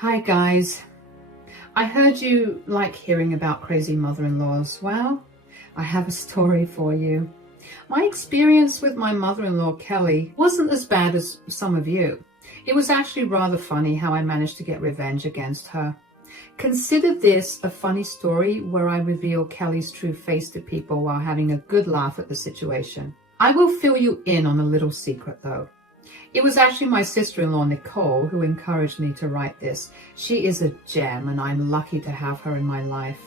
Hi guys, I heard you like hearing about crazy mother-in-laws. Well, I have a story for you. My experience with my mother-in-law Kelly wasn't as bad as some of you. It was actually rather funny how I managed to get revenge against her. Consider this a funny story where I reveal Kelly's true face to people while having a good laugh at the situation. I will fill you in on a little secret though. It was actually my sister-in-law, Nicole, who encouraged me to write this. She is a gem, and I'm lucky to have her in my life.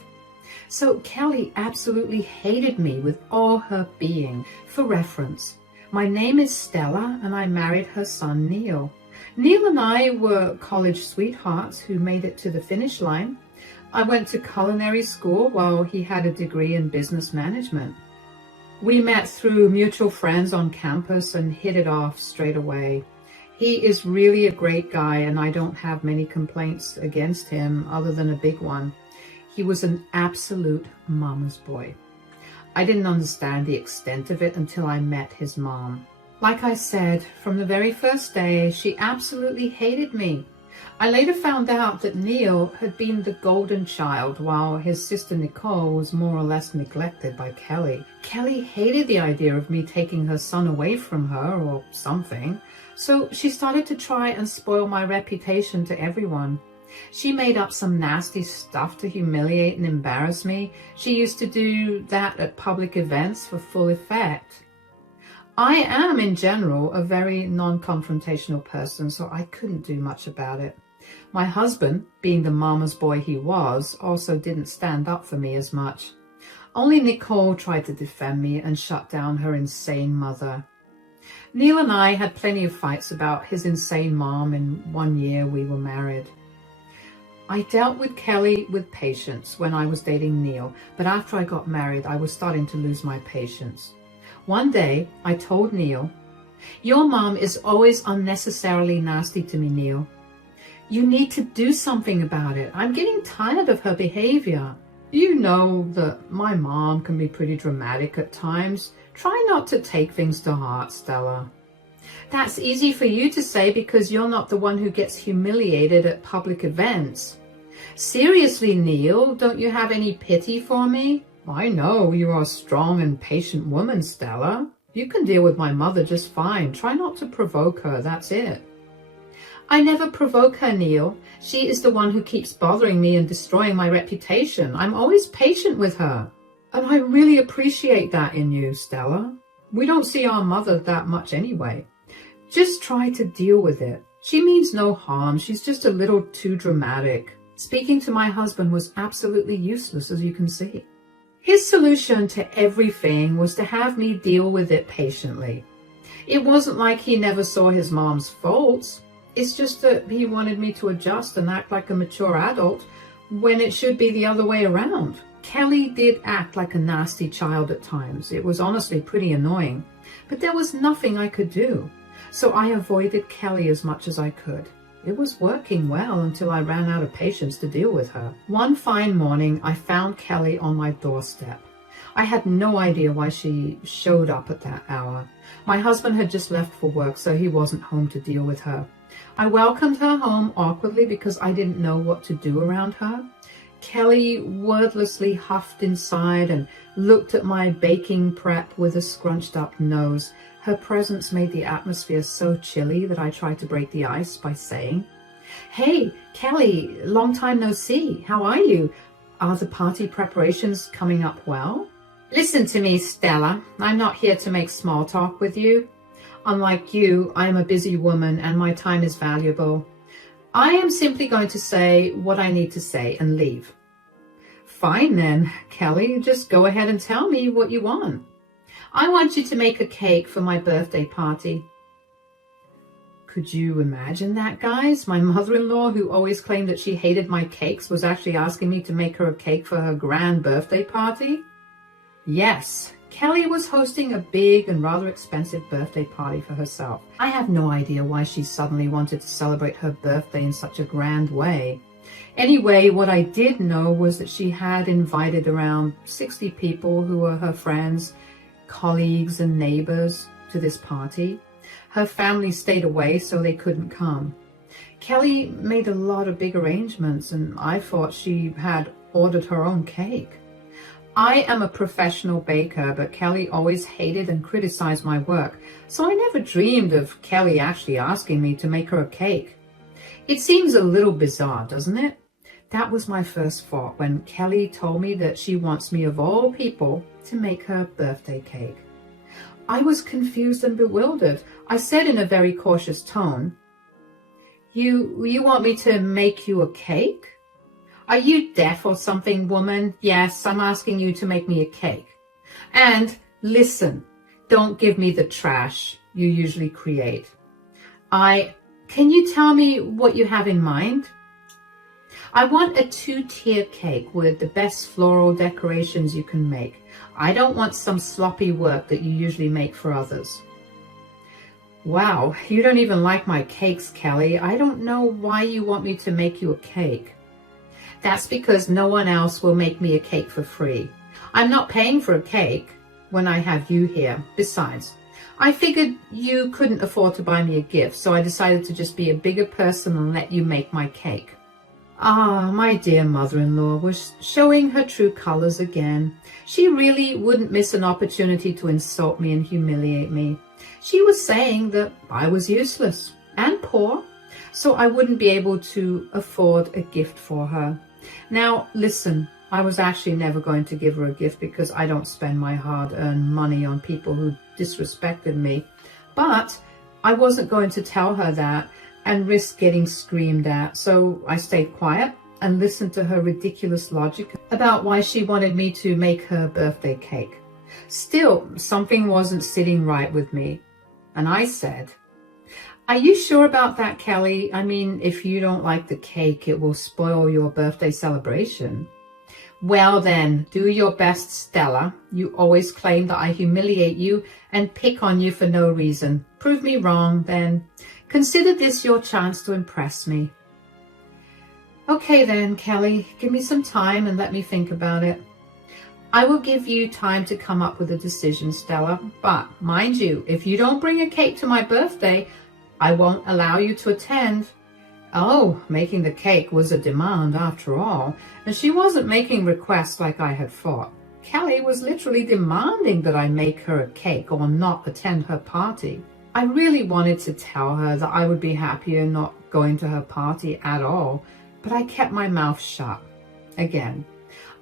So Kelly absolutely hated me with all her being. For reference, my name is Stella, and I married her son, Neil. Neil and I were college sweethearts who made it to the finish line. I went to culinary school while he had a degree in business management. We met through mutual friends on campus and hit it off straight away. He is really a great guy, and I don't have many complaints against him other than a big one. He was an absolute mama's boy. I didn't understand the extent of it until I met his mom. Like I said, from the very first day, she absolutely hated me. I later found out that Neil had been the golden child while his sister Nicole was more or less neglected by Kelly. Kelly hated the idea of me taking her son away from her or something, so she started to try and spoil my reputation to everyone. She made up some nasty stuff to humiliate and embarrass me. She used to do that at public events for full effect. I am, in general, a very non-confrontational person, so I couldn't do much about it. My husband, being the mama's boy he was, also didn't stand up for me as much. Only Nicole tried to defend me and shut down her insane mother. Neil and I had plenty of fights about his insane mom in 1 year we were married. I dealt with Kelly with patience when I was dating Neil, but after I got married, I was starting to lose my patience. One day, I told Neil, "Your mom is always unnecessarily nasty to me, Neil. You need to do something about it. I'm getting tired of her behavior. You know that my mom can be pretty dramatic at times. Try not to take things to heart, Stella." That's easy for you to say because you're not the one who gets humiliated at public events. Seriously, Neil, don't you have any pity for me? I know you are a strong and patient woman, Stella. You can deal with my mother just fine. Try not to provoke her, that's it. I never provoke her, Neil. She is the one who keeps bothering me and destroying my reputation. I'm always patient with her. And I really appreciate that in you, Stella. We don't see our mother that much anyway. Just try to deal with it. She means no harm. She's just a little too dramatic. Speaking to my husband was absolutely useless, as you can see. His solution to everything was to have me deal with it patiently. It wasn't like he never saw his mom's faults. It's just that he wanted me to adjust and act like a mature adult when it should be the other way around. Kelly did act like a nasty child at times. It was honestly pretty annoying, but there was nothing I could do. So I avoided Kelly as much as I could. It was working well until I ran out of patience to deal with her. One fine morning, I found Kelly on my doorstep. I had no idea why she showed up at that hour. My husband had just left for work, so he wasn't home to deal with her. I welcomed her home awkwardly because I didn't know what to do around her. Kelly wordlessly huffed inside and looked at my baking prep with a scrunched up nose. Her presence made the atmosphere so chilly that I tried to break the ice by saying, "Hey, Kelly, long time no see. How are you? Are the party preparations coming up well?" Listen to me, Stella. I'm not here to make small talk with you. Unlike you, I am a busy woman and my time is valuable. I am simply going to say what I need to say and leave. Fine then, Kelly, just go ahead and tell me what you want. I want you to make a cake for my birthday party. Could you imagine that, guys? My mother-in-law, who always claimed that she hated my cakes, was actually asking me to make her a cake for her grand birthday party? Yes, Kelly was hosting a big and rather expensive birthday party for herself. I have no idea why she suddenly wanted to celebrate her birthday in such a grand way. Anyway, what I did know was that she had invited around 60 people who were her friends, colleagues and neighbors to this party. Her family stayed away so they couldn't come. Kelly made a lot of big arrangements, and I thought she had ordered her own cake. I am a professional baker, but Kelly always hated and criticized my work, so I never dreamed of Kelly actually asking me to make her a cake. It seems a little bizarre, doesn't it? That was my first thought when Kelly told me that she wants me, of all people, to make her birthday cake. I was confused and bewildered. I said in a very cautious tone, You want me to make you a cake? Are you deaf or something, woman? Yes, I'm asking you to make me a cake. And listen, don't give me the trash you usually create. Can you tell me what you have in mind? I want a 2-tier cake with the best floral decorations you can make. I don't want some sloppy work that you usually make for others. Wow, you don't even like my cakes, Kelly. I don't know why you want me to make you a cake. That's because no one else will make me a cake for free. I'm not paying for a cake when I have you here. Besides, I figured you couldn't afford to buy me a gift, so I decided to just be a bigger person and let you make my cake. Ah, my dear mother-in-law was showing her true colors again. She really wouldn't miss an opportunity to insult me and humiliate me. She was saying that I was useless and poor, so I wouldn't be able to afford a gift for her. Now, listen, I was actually never going to give her a gift because I don't spend my hard-earned money on people who disrespected me. But I wasn't going to tell her that and risk getting screamed at, so I stayed quiet and listened to her ridiculous logic about why she wanted me to make her birthday cake. Still, something wasn't sitting right with me, and I said, Are you sure about that, Kelly? I mean, if you don't like the cake, it will spoil your birthday celebration. Well then, do your best, Stella. You always claim that I humiliate you and pick on you for no reason. Prove me wrong, then. Consider this your chance to impress me. Okay then, Kelly, give me some time and let me think about it. I will give you time to come up with a decision, Stella, but mind you, if you don't bring a cake to my birthday, I won't allow you to attend. Oh, making the cake was a demand after all, and she wasn't making requests like I had thought. Kelly was literally demanding that I make her a cake or not attend her party. I really wanted to tell her that I would be happier not going to her party at all, but I kept my mouth shut. Again,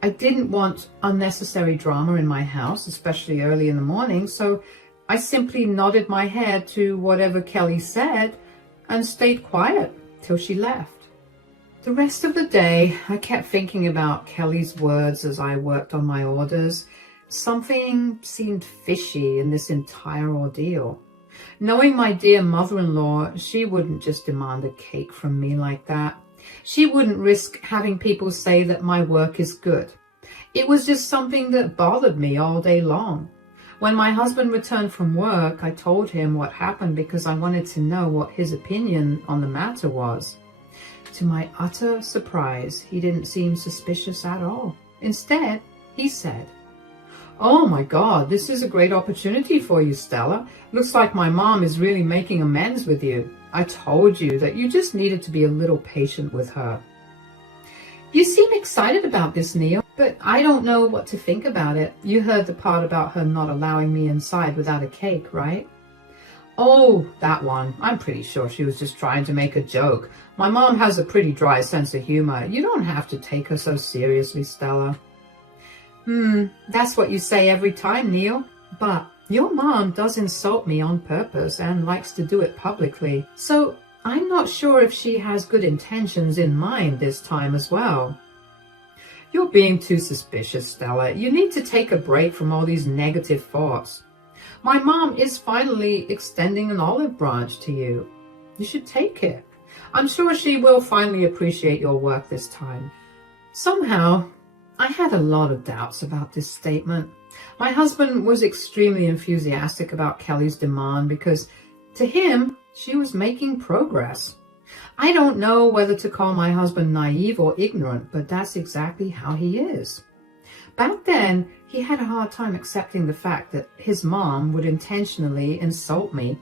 I didn't want unnecessary drama in my house, especially early in the morning, so I simply nodded my head to whatever Kelly said and stayed quiet till she left. The rest of the day, I kept thinking about Kelly's words as I worked on my orders. Something seemed fishy in this entire ordeal. Knowing my dear mother-in-law, she wouldn't just demand a cake from me like that. She wouldn't risk having people say that my work is good. It was just something that bothered me all day long. When my husband returned from work, I told him what happened because I wanted to know what his opinion on the matter was. To my utter surprise, he didn't seem suspicious at all. Instead, he said, "Oh my God, this is a great opportunity for you, Stella. Looks like my mom is really making amends with you. I told you that you just needed to be a little patient with her." You seem excited about this, Neil, but I don't know what to think about it. You heard the part about her not allowing me inside without a cake, right? Oh, that one. I'm pretty sure she was just trying to make a joke. My mom has a pretty dry sense of humor. You don't have to take her so seriously, Stella. That's what you say every time, Neil. But your mom does insult me on purpose and likes to do it publicly. So I'm not sure if she has good intentions in mind this time as well. You're being too suspicious, Stella. You need to take a break from all these negative thoughts. My mom is finally extending an olive branch to you. You should take it. I'm sure she will finally appreciate your work this time. Somehow, I had a lot of doubts about this statement. My husband was extremely enthusiastic about Kelly's demand because, to him, she was making progress. I don't know whether to call my husband naive or ignorant, but that's exactly how he is. Back then, he had a hard time accepting the fact that his mom would intentionally insult me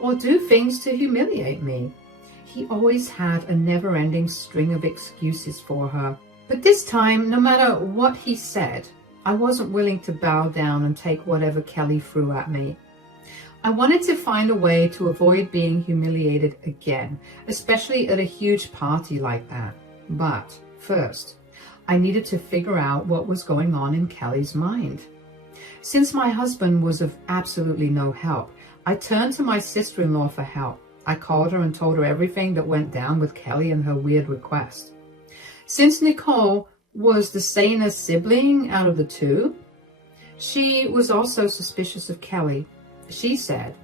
or do things to humiliate me. he always had a never-ending string of excuses for her. But this time, no matter what he said, I wasn't willing to bow down and take whatever Kelly threw at me. I wanted to find a way to avoid being humiliated again, especially at a huge party like that. But first, I needed to figure out what was going on in Kelly's mind. Since my husband was of absolutely no help, I turned to my sister-in-law for help. I called her and told her everything that went down with Kelly and her weird request. Since Nicole was the saner sibling out of the two, she was also suspicious of Kelly. She said,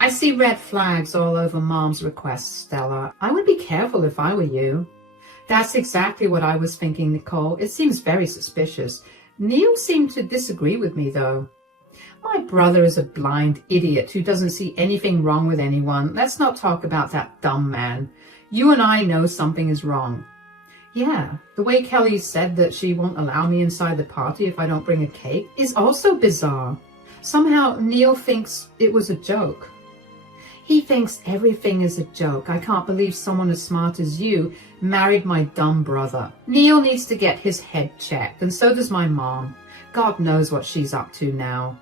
"I see red flags all over Mom's requests, Stella. I would be careful if I were you." That's exactly what I was thinking, Nicole. It seems very suspicious. Neil seemed to disagree with me, though. My brother is a blind idiot who doesn't see anything wrong with anyone. Let's not talk about that dumb man. You and I know something is wrong. Yeah, the way Kelly said that she won't allow me inside the party if I don't bring a cake is also bizarre. Somehow Neil thinks it was a joke. He thinks everything is a joke. I can't believe someone as smart as you married my dumb brother. Neil needs to get his head checked, and so does my mom. God knows what she's up to now.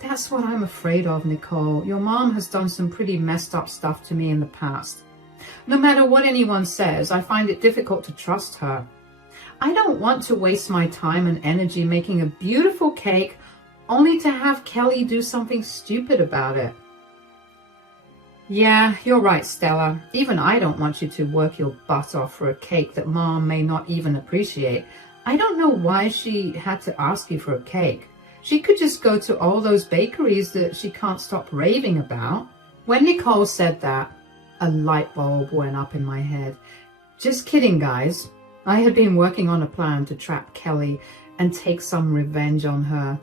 That's what I'm afraid of, Nicole. Your mom has done some pretty messed up stuff to me in the past. No matter what anyone says, I find it difficult to trust her. I don't want to waste my time and energy making a beautiful cake only to have Kelly do something stupid about it. Yeah, you're right, Stella. Even I don't want you to work your butt off for a cake that Mom may not even appreciate. I don't know why she had to ask you for a cake. She could just go to all those bakeries that she can't stop raving about. When Nicole said that, a light bulb went up in my head. Just kidding, guys. I had been working on a plan to trap Kelly and take some revenge on her.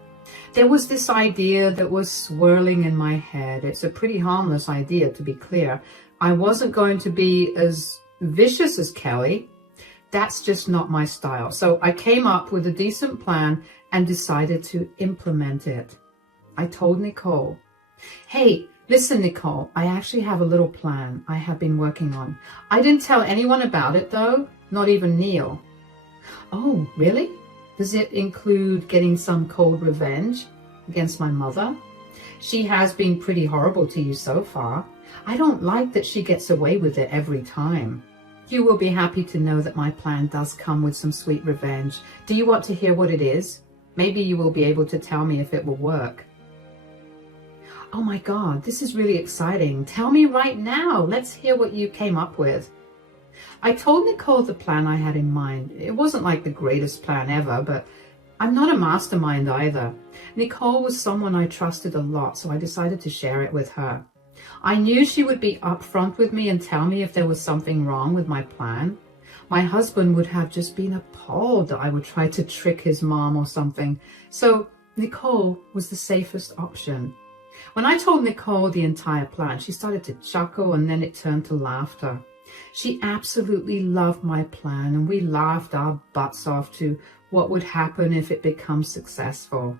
There was this idea that was swirling in my head. It's a pretty harmless idea, to be clear. I wasn't going to be as vicious as Kelly. That's just not my style. So I came up with a decent plan and decided to implement it. I told Nicole, "Hey, listen, Nicole, I actually have a little plan I have been working on. I didn't tell anyone about it, though, not even Neil." "Oh, really? Does it include getting some cold revenge against my mother? She has been pretty horrible to you so far. I don't like that she gets away with it every time." "You will be happy to know that my plan does come with some sweet revenge. Do you want to hear what it is? Maybe you will be able to tell me if it will work." "Oh my God, this is really exciting. Tell me right now. Let's hear what you came up with." I told Nicole the plan I had in mind. It wasn't like the greatest plan ever, but I'm not a mastermind either. Nicole was someone I trusted a lot, so I decided to share it with her. I knew she would be upfront with me and tell me if there was something wrong with my plan. My husband would have just been appalled that I would try to trick his mom or something. So Nicole was the safest option. When I told Nicole the entire plan, she started to chuckle and then it turned to laughter. She absolutely loved my plan, and we laughed our butts off to what would happen if it becomes successful.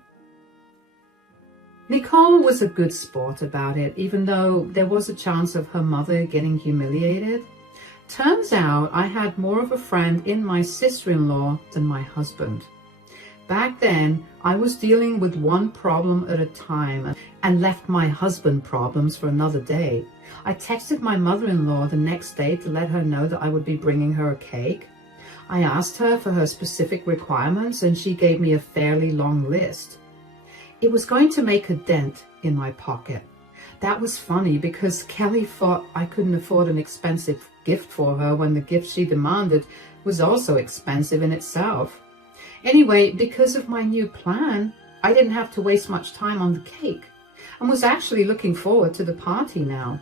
Nicole was a good sport about it, even though there was a chance of her mother getting humiliated. Turns out I had more of a friend in my sister-in-law than my husband. Back then, I was dealing with one problem at a time and left my husband problems for another day. I texted my mother-in-law the next day to let her know that I would be bringing her a cake. I asked her for her specific requirements and she gave me a fairly long list. It was going to make a dent in my pocket. That was funny because Kelly thought I couldn't afford an expensive gift for her when the gift she demanded was also expensive in itself. Anyway, because of my new plan, I didn't have to waste much time on the cake and was actually looking forward to the party now.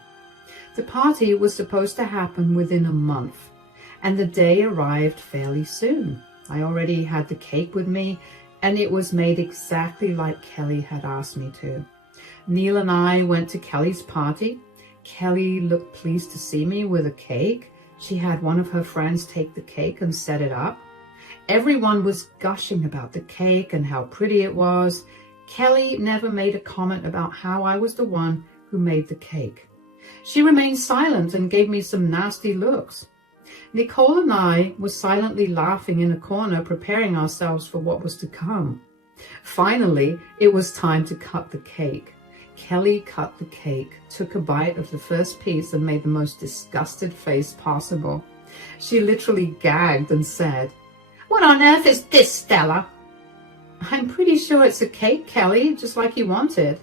The party was supposed to happen within a month, and the day arrived fairly soon. I already had the cake with me, and it was made exactly like Kelly had asked me to. Neil and I went to Kelly's party. Kelly looked pleased to see me with a cake. She had one of her friends take the cake and set it up. Everyone was gushing about the cake and how pretty it was. Kelly never made a comment about how I was the one who made the cake. She remained silent and gave me some nasty looks. Nicole and I were silently laughing in a corner, preparing ourselves for what was to come. Finally, it was time to cut the cake. Kelly cut the cake, took a bite of the first piece, and made the most disgusted face possible. She literally gagged and said, "What on earth is this, Stella?" "I'm pretty sure it's a cake, Kelly, just like you wanted."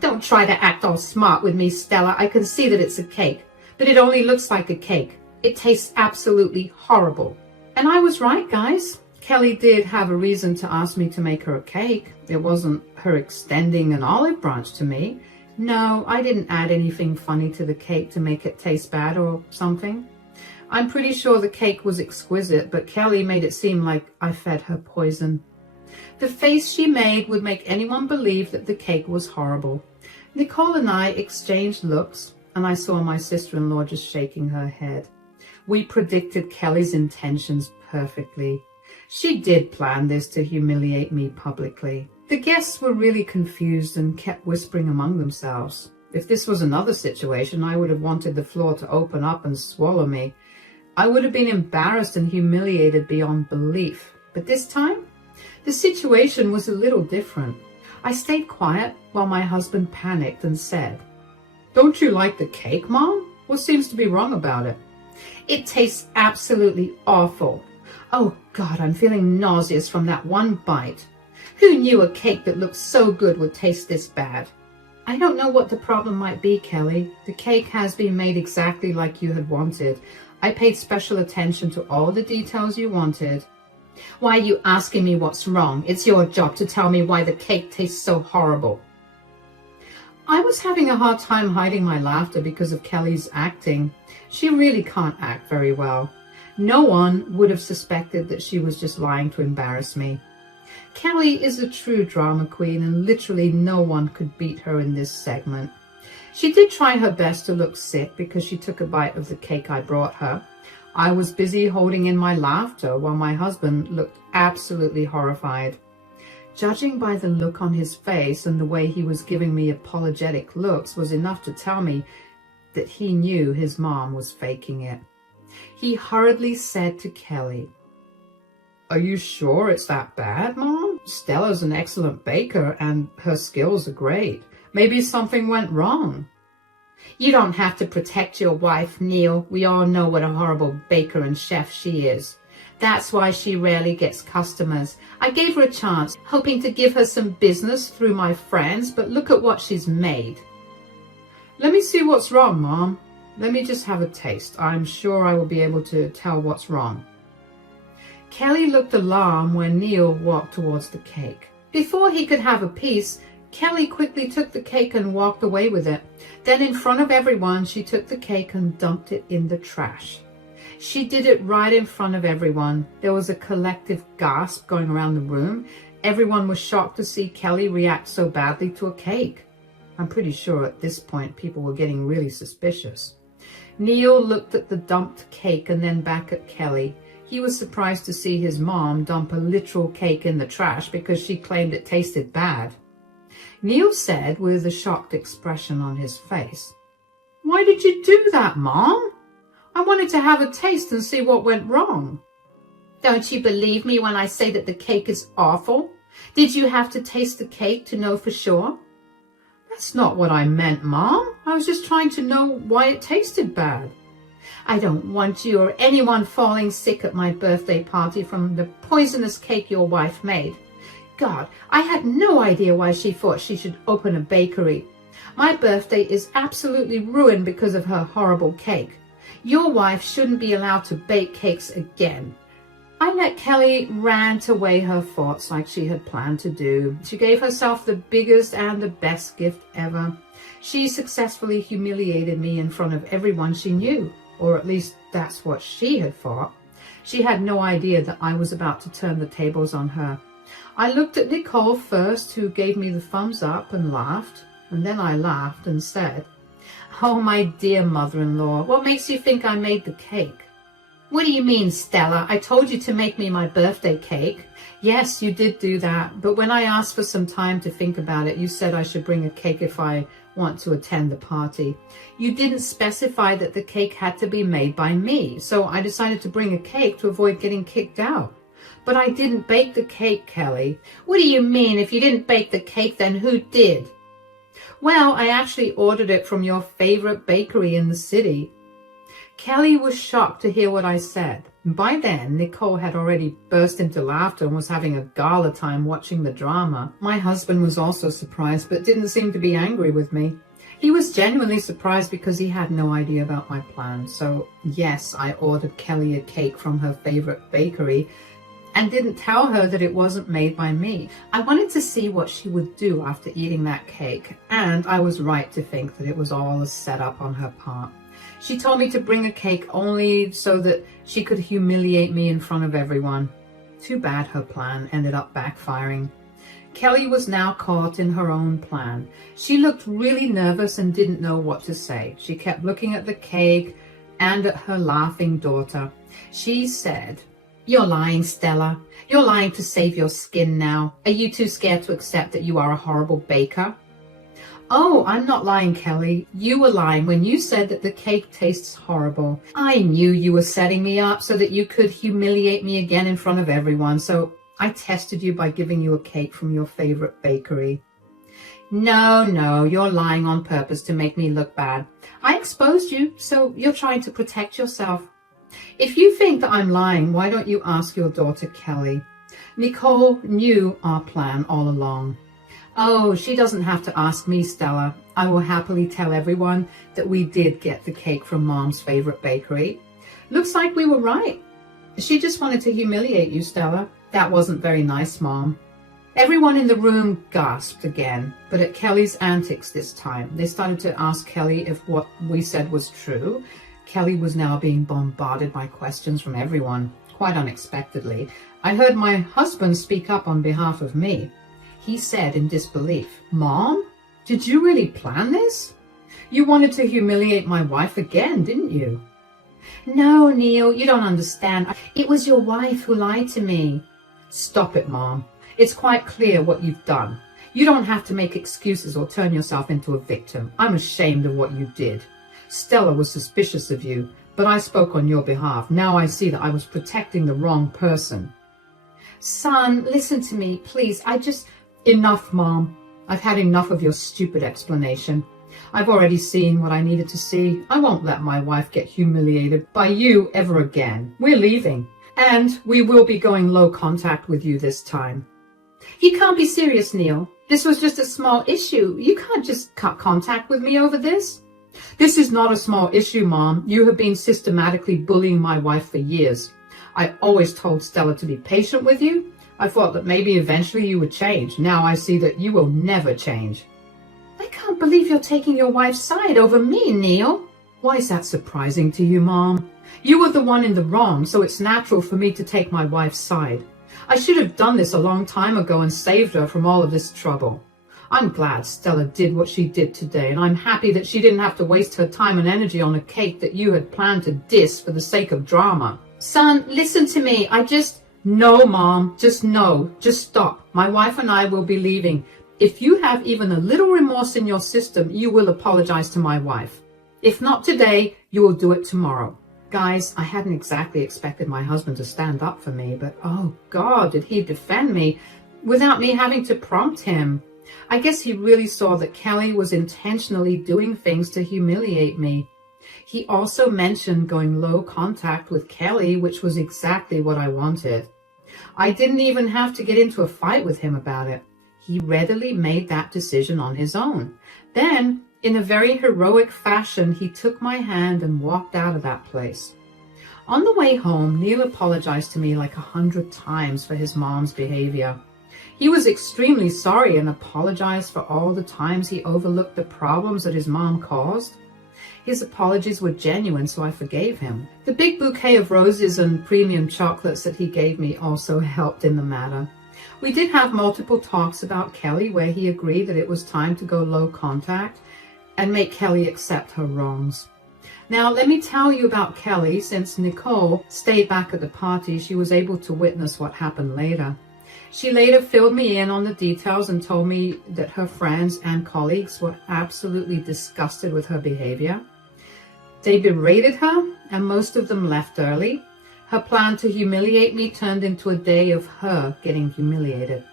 "Don't try to act all smart with me, Stella. I can see that it's a cake, but it only looks like a cake. It tastes absolutely horrible." And I was right, guys. Kelly did have a reason to ask me to make her a cake. It wasn't her extending an olive branch to me. No, I didn't add anything funny to the cake to make it taste bad or something. I'm pretty sure the cake was exquisite, but Kelly made it seem like I fed her poison. The face she made would make anyone believe that the cake was horrible. Nicole and I exchanged looks, and I saw my sister-in-law just shaking her head. We predicted Kelly's intentions perfectly. She did plan this to humiliate me publicly. The guests were really confused and kept whispering among themselves. If this was another situation, I would have wanted the floor to open up and swallow me. I would have been embarrassed and humiliated beyond belief. But this time, the situation was a little different. I stayed quiet while my husband panicked and said, "Don't you like the cake, Mom? What seems to be wrong about it?" "It tastes absolutely awful. Oh God, I'm feeling nauseous from that one bite. Who knew a cake that looked so good would taste this bad?" "I don't know what the problem might be, Kelly. The cake has been made exactly like you had wanted. I paid special attention to all the details you wanted." "Why are you asking me what's wrong? It's your job to tell me why the cake tastes so horrible." I was having a hard time hiding my laughter because of Kelly's acting. She really can't act very well. No one would have suspected that she was just lying to embarrass me. Kelly is a true drama queen, and literally no one could beat her in this segment. She did try her best to look sick because she took a bite of the cake I brought her. I was busy holding in my laughter while my husband looked absolutely horrified. Judging by the look on his face and the way he was giving me apologetic looks was enough to tell me that he knew his mom was faking it. He hurriedly said to Kelly, "Are you sure it's that bad, Mom? Stella's an excellent baker and her skills are great. Maybe something went wrong." "You don't have to protect your wife, Neil. We all know what a horrible baker and chef she is. That's why she rarely gets customers. I gave her a chance, hoping to give her some business through my friends, but look at what she's made." "Let me see what's wrong, Mom. Let me just have a taste. I'm sure I will be able to tell what's wrong." Kelly looked alarmed when Neil walked towards the cake. Before he could have a piece, Kelly quickly took the cake and walked away with it. Then in front of everyone, she took the cake and dumped it in the trash. She did it right in front of everyone. There was a collective gasp going around the room. Everyone was shocked to see Kelly react so badly to a cake. I'm pretty sure at this point people were getting really suspicious. Neil looked at the dumped cake and then back at Kelly. He was surprised to see his mom dump a literal cake in the trash because she claimed it tasted bad. Neil said with a shocked expression on his face, "Why did you do that, Mom? I wanted to have a taste and see what went wrong." "Don't you believe me when I say that the cake is awful? Did you have to taste the cake to know for sure?" "That's not what I meant, Mom. I was just trying to know why it tasted bad." "I don't want you or anyone falling sick at my birthday party from the poisonous cake your wife made. God, I had no idea why she thought she should open a bakery. My birthday is absolutely ruined because of her horrible cake. Your wife shouldn't be allowed to bake cakes again." I let Kelly rant away her thoughts like she had planned to do. She gave herself the biggest and the best gift ever. She successfully humiliated me in front of everyone she knew, or at least that's what she had thought. She had no idea that I was about to turn the tables on her. I looked at Nicole first, who gave me the thumbs up and laughed, and then I laughed and said, "Oh, my dear mother-in-law, what makes you think I made the cake?" "What do you mean, Stella? I told you to make me my birthday cake." "Yes, you did do that, but when I asked for some time to think about it, you said I should bring a cake if I want to attend the party. You didn't specify that the cake had to be made by me, so I decided to bring a cake to avoid getting kicked out. But I didn't bake the cake, Kelly. What do you mean? If you didn't bake the cake, then who did? Well, I actually ordered it from your favorite bakery in the city. Kelly was shocked to hear what I said. By then, Nicole had already burst into laughter and was having a gala time watching the drama. My husband was also surprised, but didn't seem to be angry with me. He was genuinely surprised because he had no idea about my plan. So yes, I ordered Kelly a cake from her favorite bakery and didn't tell her that it wasn't made by me. I wanted to see what she would do after eating that cake, and I was right to think that it was all a setup on her part. She told me to bring a cake only so that she could humiliate me in front of everyone. Too bad her plan ended up backfiring. Kelly was now caught in her own plan. She looked really nervous and didn't know what to say. She kept looking at the cake and at her laughing daughter. She said, "You're lying, Stella. You're lying to save your skin now. Are you too scared to accept that you are a horrible baker?" "Oh, I'm not lying, Kelly. You were lying when you said that the cake tastes horrible. I knew you were setting me up so that you could humiliate me again in front of everyone, so I tested you by giving you a cake from your favorite bakery." No, you're lying on purpose to make me look bad. I exposed you, so you're trying to protect yourself. If you think that I'm lying, why don't you ask your daughter, Kelly? Nicole knew our plan all along. Oh, she doesn't have to ask me, Stella. I will happily tell everyone that we did get the cake from Mom's favorite bakery. Looks like we were right. She just wanted to humiliate you, Stella. That wasn't very nice, Mom. Everyone in the room gasped again, but at Kelly's antics this time. They started to ask Kelly if what we said was true. Kelly was now being bombarded by questions from everyone, quite unexpectedly. I heard my husband speak up on behalf of me. He said in disbelief, "Mom, did you really plan this? You wanted to humiliate my wife again, didn't you?" "No, Neil, you don't understand. It was your wife who lied to me." "Stop it, Mom. It's quite clear what you've done. You don't have to make excuses or turn yourself into a victim. I'm ashamed of what you did. Stella was suspicious of you, but I spoke on your behalf. Now I see that I was protecting the wrong person." "Son, listen to me, please. Enough, Mom. I've had enough of your stupid explanation. I've already seen what I needed to see. I won't let my wife get humiliated by you ever again. We're leaving, and we will be going low contact with you this time." "You can't be serious, Neil. This was just a small issue. You can't just cut contact with me over this." "This is not a small issue, Mom. You have been systematically bullying my wife for years. I always told Stella to be patient with you. I thought that maybe eventually you would change. Now I see that you will never change." "I can't believe you're taking your wife's side over me, Neil." "Why is that surprising to you, Mom? You were the one in the wrong, so it's natural for me to take my wife's side. I should have done this a long time ago and saved her from all of this trouble. I'm glad Stella did what she did today, and I'm happy that she didn't have to waste her time and energy on a cake that you had planned to diss for the sake of drama." "Son, listen to me. No, Mom, just no. Just stop. My wife and I will be leaving. If you have even a little remorse in your system, you will apologize to my wife. If not today, you will do it tomorrow." Guys, I hadn't exactly expected my husband to stand up for me, but oh God, did he defend me without me having to prompt him. I guess he really saw that Kelly was intentionally doing things to humiliate me. He also mentioned going low contact with Kelly, which was exactly what I wanted. I didn't even have to get into a fight with him about it. He readily made that decision on his own. Then, in a very heroic fashion, he took my hand and walked out of that place. On the way home, Neil apologized to me like 100 times for his mom's behavior. He was extremely sorry and apologized for all the times he overlooked the problems that his mom caused. His apologies were genuine, so I forgave him. The big bouquet of roses and premium chocolates that he gave me also helped in the matter. We did have multiple talks about Kelly where he agreed that it was time to go low contact and make Kelly accept her wrongs. Now, let me tell you about Kelly. Since Nicole stayed back at the party, she was able to witness what happened later. She later filled me in on the details and told me that her friends and colleagues were absolutely disgusted with her behavior. They berated her, and most of them left early. Her plan to humiliate me turned into a day of her getting humiliated.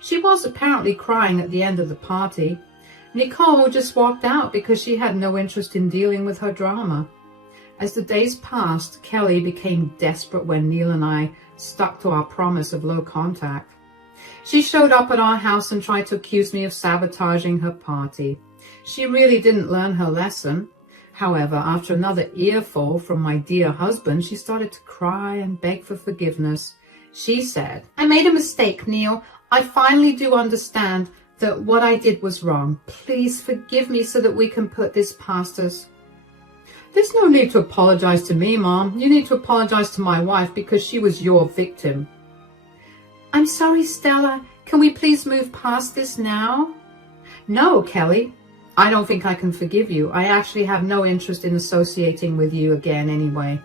She was apparently crying at the end of the party. Nicole just walked out because she had no interest in dealing with her drama. As the days passed, Kelly became desperate when Neil and I stuck to our promise of low contact. She showed up at our house and tried to accuse me of sabotaging her party. She really didn't learn her lesson. However, after another earful from my dear husband, she started to cry and beg for forgiveness. She said, "I made a mistake, Neil. I finally do understand that what I did was wrong. Please forgive me so that we can put this past us." "There's no need to apologize to me, Mom. You need to apologize to my wife because she was your victim." "I'm sorry, Stella. Can we please move past this now?" "No, Kelly. I don't think I can forgive you. I actually have no interest in associating with you again anyway."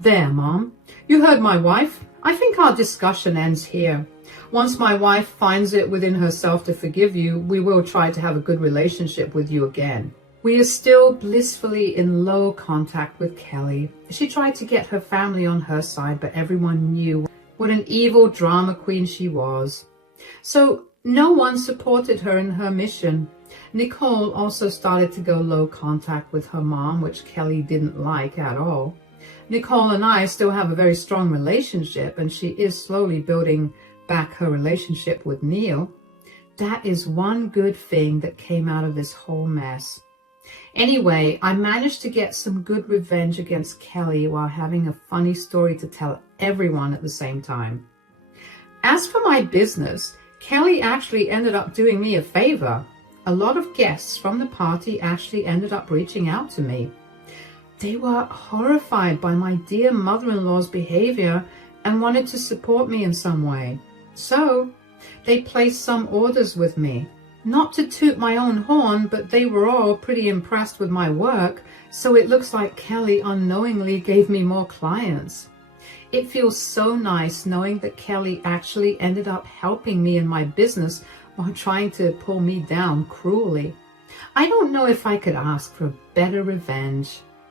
"There, Mom. You heard my wife. I think our discussion ends here. Once my wife finds it within herself to forgive you, we will try to have a good relationship with you again." We are still blissfully in low contact with Kelly. She tried to get her family on her side, but everyone knew what an evil drama queen she was. So no one supported her in her mission. Nicole also started to go low contact with her mom, which Kelly didn't like at all. Nicole and I still have a very strong relationship, and she is slowly building back her relationship with Neil. That is one good thing that came out of this whole mess. Anyway, I managed to get some good revenge against Kelly while having a funny story to tell everyone at the same time. As for my business, Kelly actually ended up doing me a favor. A lot of guests from the party actually ended up reaching out to me. They were horrified by my dear mother-in-law's behavior and wanted to support me in some way. So they placed some orders with me. Not to toot my own horn, but they were all pretty impressed with my work, so it looks like Kelly unknowingly gave me more clients. It feels so nice knowing that Kelly actually ended up helping me in my business while trying to pull me down cruelly. I don't know if I could ask for better revenge.